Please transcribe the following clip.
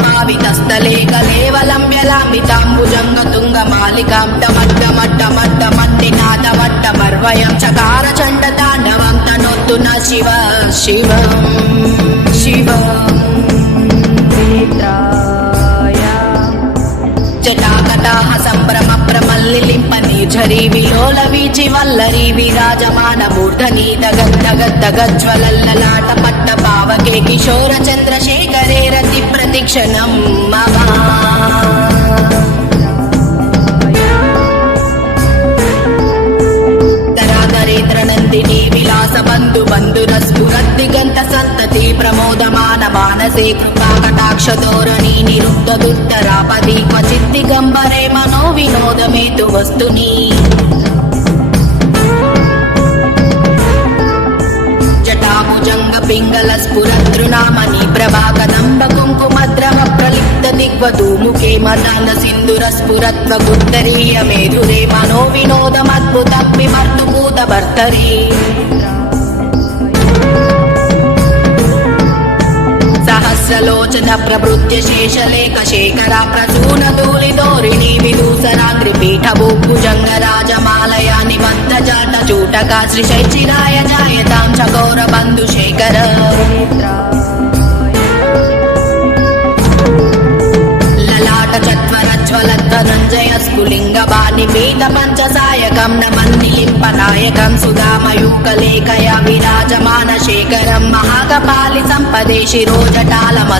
పావితస్థలే కలేవలంబ్యలాంబితాంబుజంగతుంగమాలికాం టమట్టమట్టమట్టమట్టినాథమట్టమర్వయం చకార చండ తాండవం తనొత్తు న శివ శివం శివం జటాకటాహ సంభ్రమ ప్రమల్లిలింప నిర్ఝరీ విలోల వీచి వల్లరీ విరాజమాన మూర్ధనీ దగద్దగద్దగజ్వలల్లలాట పట్ట పావకే కిశోర చంద్రశేఖరే రతి ప్రతిక్షణం మమ నందిని విలాస బంధు బంధుర స్ఫురద్దిగంత సంతతి ప్రమోదమాన మానసే కృపా కటాక్ష ధోరణి నిరుక్త దుత్తరాపది క్వచిత్ దిగంబరే మనో వినోదమేతు వస్తుని జటాభుజంగ పింగళ స్ఫురతృనామని ప్రభా కదంబ కుంకుమద్రవ ప్రలిప్త దిగ్వధూ ముఖే మదాంద సింధుర స్ఫురత్వ గుత్తరీయ మేధురే మనో వినోదమద్భుత విమర్తుభూత భర్తరే సహస్రలోచన ప్రభృత్య శేషలేఖ శేఖర ప్రసూన ధూళిధోరిణి విదూసరాగ్రి పీఠ భూభుజంగ రాజమాలయ నిబద్ధ జాట చూటక శ్రీ శైచిరాయ జాయతాం చకోర బంధు శేఖర లలాట చత్వరజ్వలద్ధనంజయ స్ఫులింగ బాణి పీత పంచసాయకం నమన్నిలింప నాయకం సుధామయూకలేఖయ విరాజమాన శేఖరం మహాకపాలి సంపదే శిరోజటాల